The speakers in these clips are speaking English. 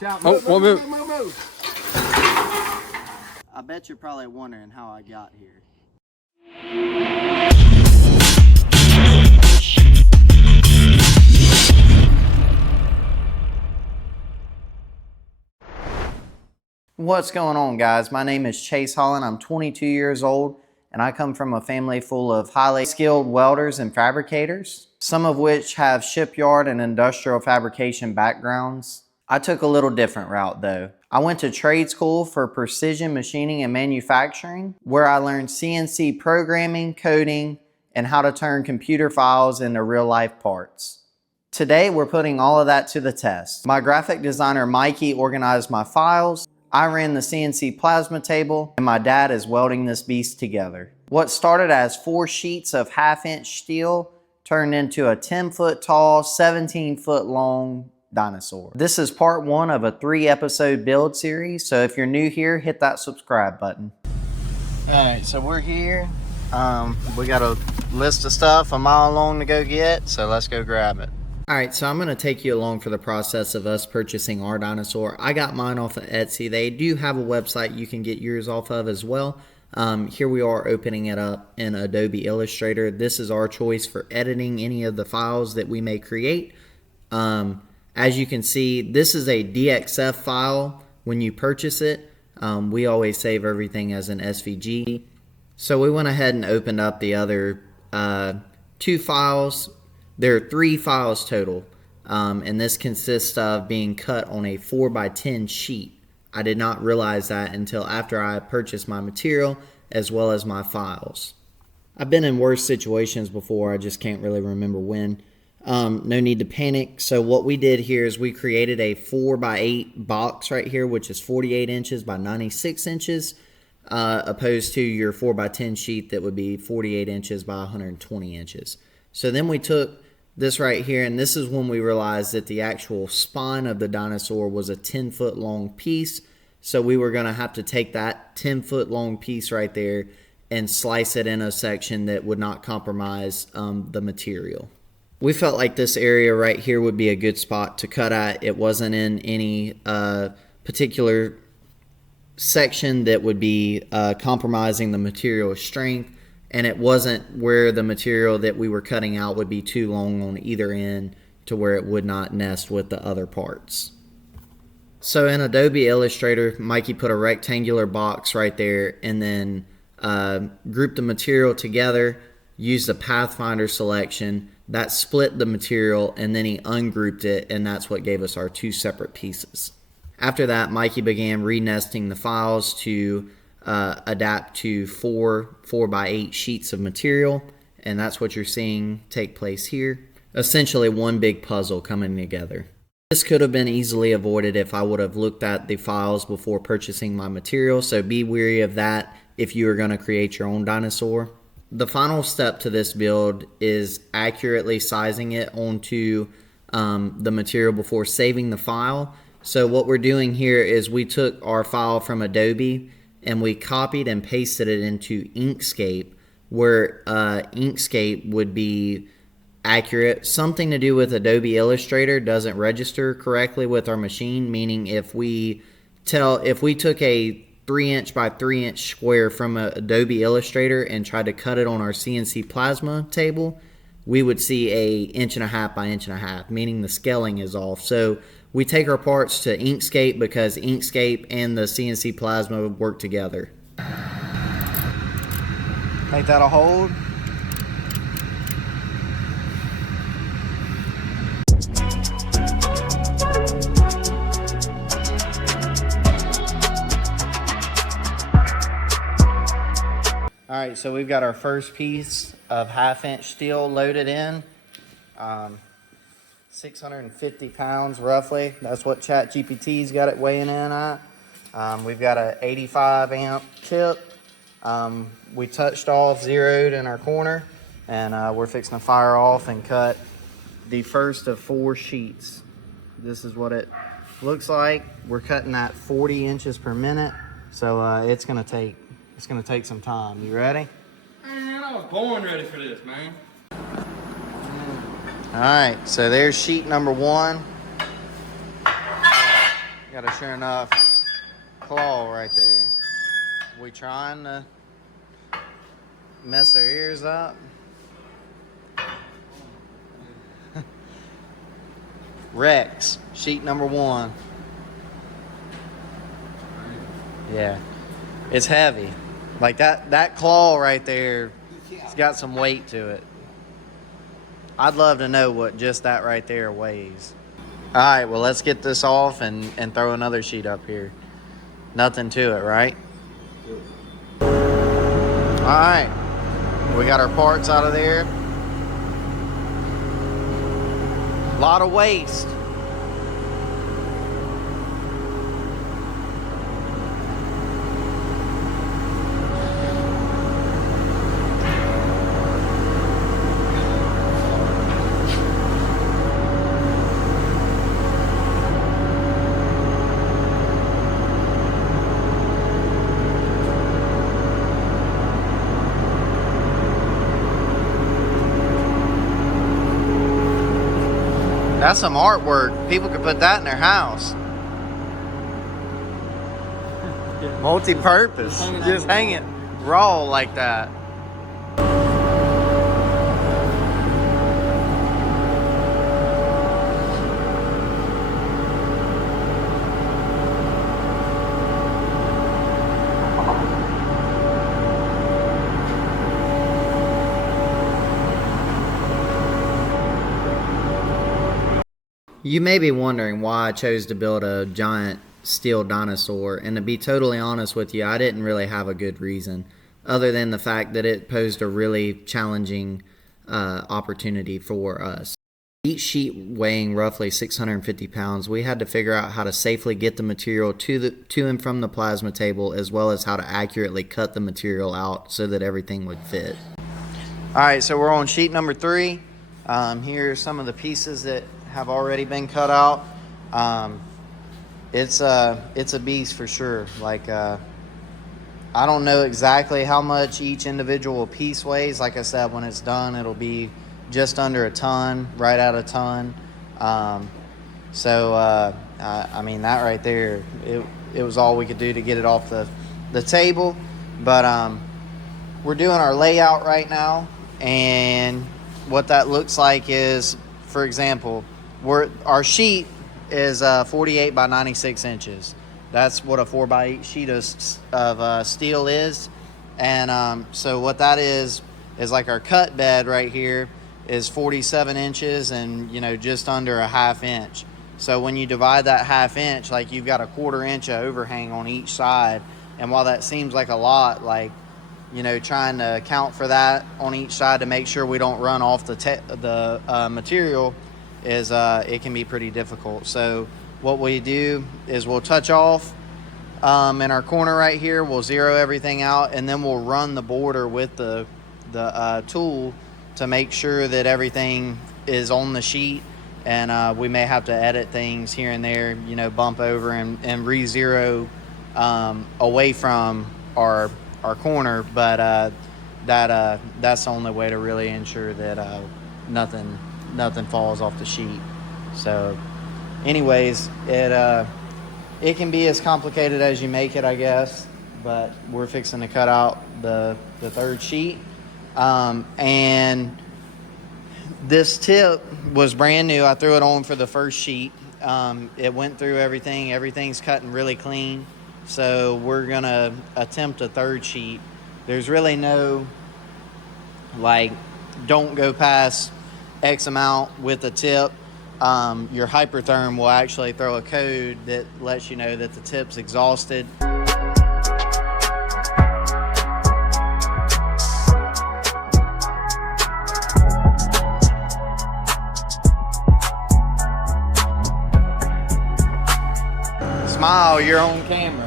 Watch out. Move, move. I bet you're probably wondering how I got here. What's going on, guys? My name is Chase Holland. I'm 22 years old, and I come from a family full of highly skilled welders and fabricators, some of which have shipyard and industrial fabrication backgrounds. I took a little different route though. I went to trade school for precision machining and manufacturing, where I learned CNC programming, coding, and how to turn computer files into real-life parts. Today, we're putting all of that to the test. My graphic designer, Mikey, organized my files. I ran the CNC plasma table, and my dad is welding this beast together. What started as 4 sheets of 1/2-inch steel turned into a 10-foot tall, 17-foot long Dinosaur. This is part 1 of a 3-episode build series, so if you're new here, hit that subscribe button. Alright, so we're here. We got a list of stuff a mile long to go get, so let's go grab it. Alright, so I'm going to take you along for the process of us purchasing our Dinosaur. I got mine off of Etsy. They do have a website you can get yours off of as well. Here we are opening it up in Adobe Illustrator. This is our choice for editing any of the files that we may create. As you can see, this is a DXF file when you purchase it. We always save everything as an SVG. So we went ahead and opened up the other 2 files. There are 3 files total, and this consists of being cut on a 4x10 sheet. I did not realize that until after I purchased my material as well as my files. I've been in worse situations before, I just can't really remember when. No need to panic. So what we did here is we created a 4x8 box right here, which is 48 inches by 96 inches, opposed to your 4x10 sheet that would be 48 inches by 120 inches. So then we took this right here, and this is when we realized that the actual spine of the Dinosaur was a 10-foot long piece. So we were going to have to take that 10-foot long piece right there and slice it in a section that would not compromise the material. We felt like this area right here would be a good spot to cut at. It wasn't in any particular section that would be compromising the material strength, and it wasn't where the material that we were cutting out would be too long on either end to where it would not nest with the other parts. So in Adobe Illustrator, Mikey put a rectangular box right there and then grouped the material together, used a Pathfinder selection that split the material, and then he ungrouped it, and that's what gave us our 2 separate pieces. After that, Mikey began re-nesting the files to adapt to 4x8 sheets of material, and that's what you're seeing take place here. Essentially one big puzzle coming together. This could have been easily avoided if I would have looked at the files before purchasing my material, so be wary of that if you are going to create your own Dinosaur. The final step to this build is accurately sizing it onto the material before saving the file. So what we're doing here is we took our file from Adobe and we copied and pasted it into Inkscape, where Inkscape would be accurate. Something to do with Adobe Illustrator doesn't register correctly with our machine, meaning if we took a 3-inch by 3-inch square from Adobe Illustrator and tried to cut it on our CNC plasma table, we would see a 1.5 by 1.5, meaning the scaling is off. So we take our parts to Inkscape because Inkscape and the CNC plasma work together. Make that a hold. Alright, so we've got our first piece of 1/2-inch steel loaded in. 650 pounds roughly. That's what ChatGPT's got it weighing in at. We've got an 85 amp tip. We touched off, zeroed in our corner, and we're fixing to fire off and cut the first of 4 sheets. This is what it looks like. We're cutting at 40 inches per minute, so it's gonna take some time. You ready? Man, I was born ready for this, man. All right, so there's sheet number 1. Got Got a sure enough claw right there. We trying to mess our ears up? Rex, sheet number 1. Yeah, it's heavy. Like that claw right there, it's got some weight to it. I'd love to know what just that right there weighs. All right, well, let's get this off and throw another sheet up here. Nothing to it, right? All right, we got our parts out of there. A lot of waste. That's some artwork. People could put that in their house. Multi-purpose. Just hang it raw like that. You may be wondering why I chose to build a giant steel dinosaur, and to be totally honest with you, I didn't really have a good reason, other than the fact that it posed a really challenging opportunity for us. Each sheet weighing roughly 650 pounds, we had to figure out how to safely get the material to and from the plasma table, as well as how to accurately cut the material out so that everything would fit. Alright, so we're on sheet number 3. Here are some of the pieces that have already been cut out. It's a beast for sure. Like I don't know exactly how much each individual piece weighs. Like I said, when it's done, it'll be just under a ton, right at a ton. I mean, that right there, it was all we could do to get it off the table. But we're doing our layout right now, and what that looks like is, for example, our sheet is 48 by 96 inches. That's what a 4x8 sheet of steel is. And so what that is like our cut bed right here is 47 inches and, you know, just under a half inch. So when you divide that half inch, like, you've got a 1/4 inch of overhang on each side. And while that seems like a lot, like, you know, trying to account for that on each side to make sure we don't run off the material is it can be pretty difficult. So what we do is we'll touch off in our corner right here. We'll zero everything out, and then we'll run the border with the tool to make sure that everything is on the sheet. And we may have to edit things here and there, you know, bump over and re-zero away from our corner, but that's the only way to really ensure that nothing falls off the sheet. So anyways, it can be as complicated as you make it, I guess, but we're fixing to cut out the third sheet. And this tip was brand new. I threw it on for the first sheet. It went through everything. Everything's cutting really clean. So we're gonna attempt a third sheet. There's really no, like, don't go past X amount with the tip. Your hypertherm will actually throw a code that lets you know that the tip's exhausted. Smile, you're on camera.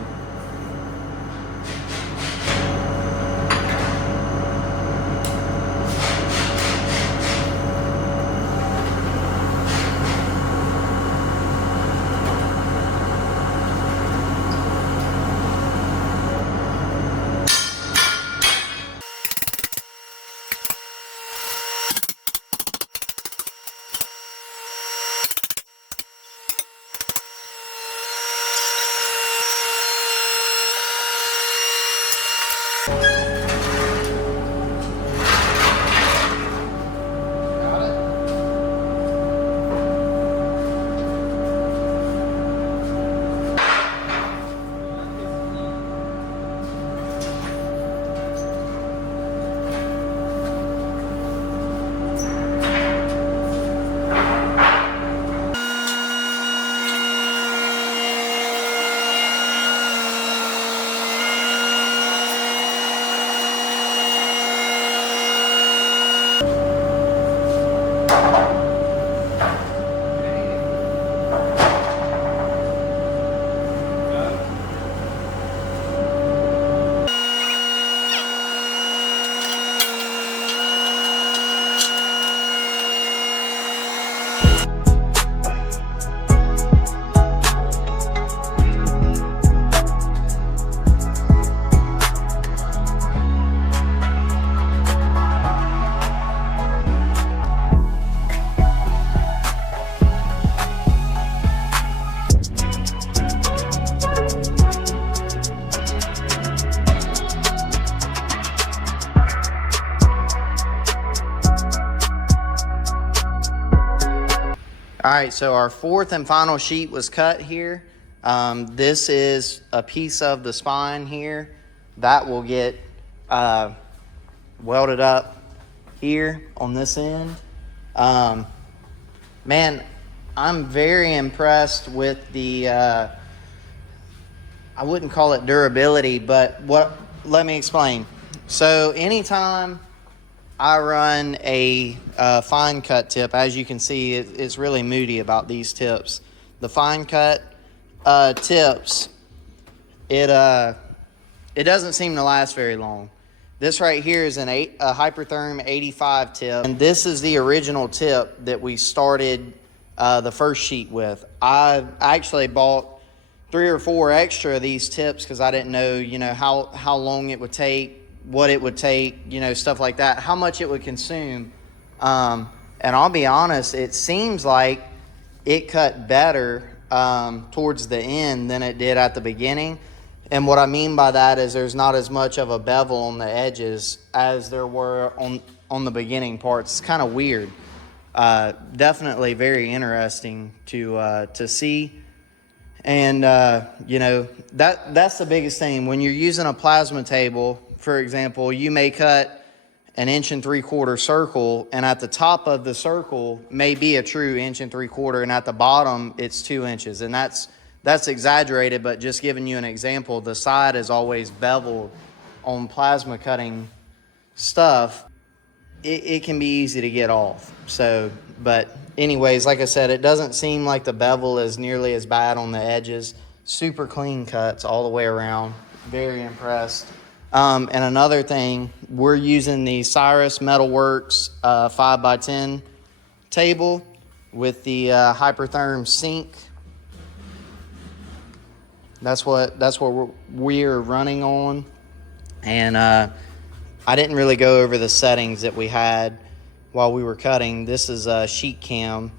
All right, so our fourth and final sheet was cut here. This is a piece of the spine here that will get welded up here on this end. Man, I'm very impressed with the, I wouldn't call it durability, but let me explain. So anytime I run a fine cut tip, as you can see, it's really moody about these tips. The fine cut tips, it doesn't seem to last very long. This right here is a Hypertherm 85 tip, and this is the original tip that we started the first sheet with. I actually bought 3 or 4 extra of these tips because I didn't know, how long it would take, what it would take, stuff like that, how much it would consume. And I'll be honest, it seems like it cut better towards the end than it did at the beginning. And what I mean by that is there's not as much of a bevel on the edges as there were on the beginning parts. It's kind of weird. Definitely very interesting to see. And, that's the biggest thing. When you're using a plasma table, for example, you may cut an 1 3/4 circle, and at the top of the circle may be a true 1 3/4, and at the bottom it's 2 inches. And that's exaggerated, but just giving you an example, the side is always beveled on plasma cutting stuff. It can be easy to get off. So, but anyways, like I said, it doesn't seem like the bevel is nearly as bad on the edges. Super clean cuts all the way around. Very impressed. And another thing, we're using the Cyrus Metalworks 5x10 table with the Hypertherm sink. That's what we're running on. And I didn't really go over the settings that we had while we were cutting. This is a sheet cam,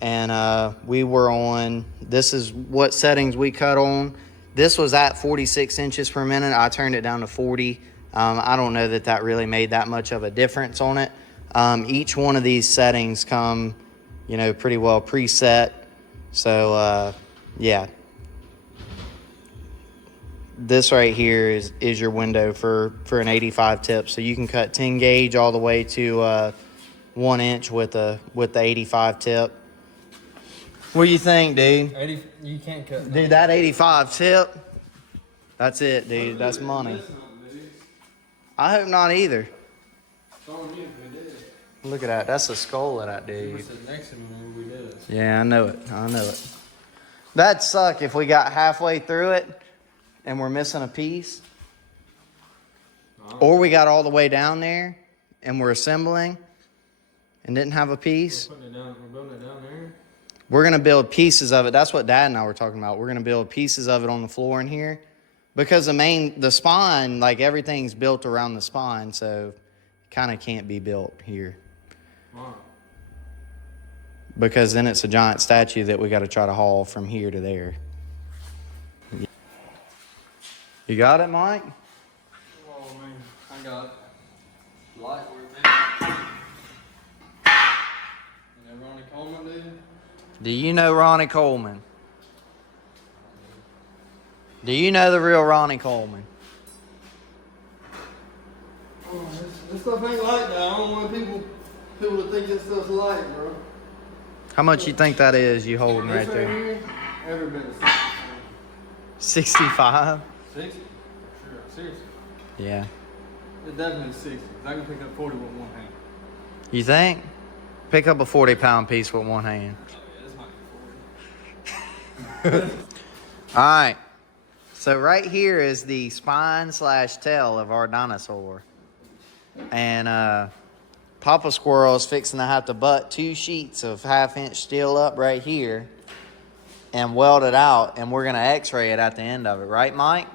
and we were on, this is what settings we cut on. This was at 46 inches per minute. I turned it down to 40. I don't know that really made that much of a difference on it. Each one of these settings come, pretty well preset. So, yeah. This right here is your window for an 85 tip. So you can cut 10 gauge all the way to 1 inch with the 85 tip. What do you think, dude? You can't cut. Dude, that 85 tip, that's it, dude. That's money. I hope not either. Look at that. That's the skull of that dude. Yeah, I know it. That'd suck if we got halfway through it and we're missing a piece. Or we got all the way down there and we're assembling and didn't have a piece. We're building it down there. We're going to build pieces of it. That's what Dad and I were talking about. We're going to build pieces of it on the floor in here. Because the spine, like everything's built around the spine, so it kind of can't be built here. Why? Because then it's a giant statue that we got to try to haul from here to there. You got it, Mike? Oh, man. I got it. Light work, man. You know Ronnie Coleman, dude? Do you know Ronnie Coleman? Do you know the real Ronnie Coleman? Oh, this stuff ain't like that. I don't want people to think this stuff's light, bro. How much you think that is you holding right there? Here, every bit of 65? 60? Sure, seriously. Yeah. It's definitely 60. I can pick up 40 with one hand. You think? Pick up a 40-pound piece with one hand. Oh, yeah, this might be 40. All right. So right here is the spine / tail of our dinosaur. And Papa Squirrel is fixing to have to butt 2 sheets of 1/2-inch steel up right here and weld it out. And we're going to x-ray it at the end of it. Right, Mike?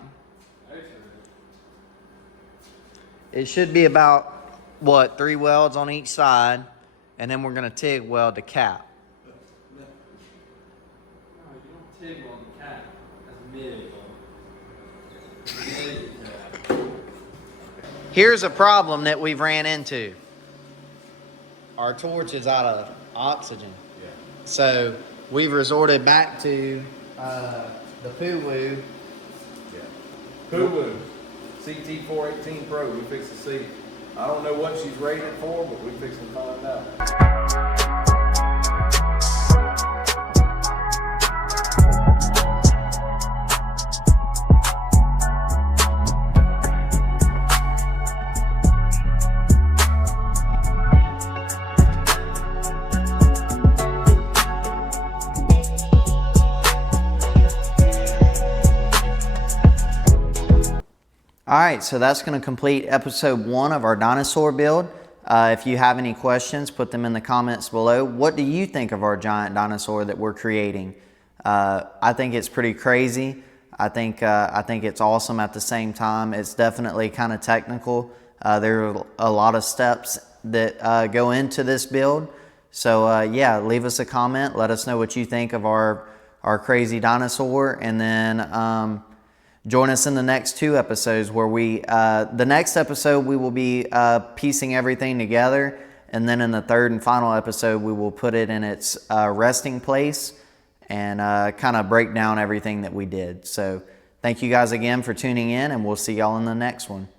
It should be about, 3 welds on each side. And then we're going to TIG weld the cap. No, you don't TIG on the cap. That's MIG. Here's a problem that we've ran into. Our torch is out of oxygen. Yeah. So we've resorted back to the Poo-Woo. Yeah. Hulu, CT418 Pro, we fix to see. I don't know what she's rated for, but we fix to find out. All right, so that's going to complete episode 1 of our dinosaur build. If you have any questions, put them in the comments below. What do you think of our giant dinosaur that we're creating? I think it's pretty crazy. I think it's awesome at the same time. It's definitely kind of technical. There are a lot of steps that go into this build. So yeah, leave us a comment. Let us know what you think of our crazy dinosaur, and then join us in the next 2 episodes where the next episode we will be piecing everything together, and then in the 3rd and final episode we will put it in its resting place and kind of break down everything that we did. So thank you guys again for tuning in, and we'll see y'all in the next one.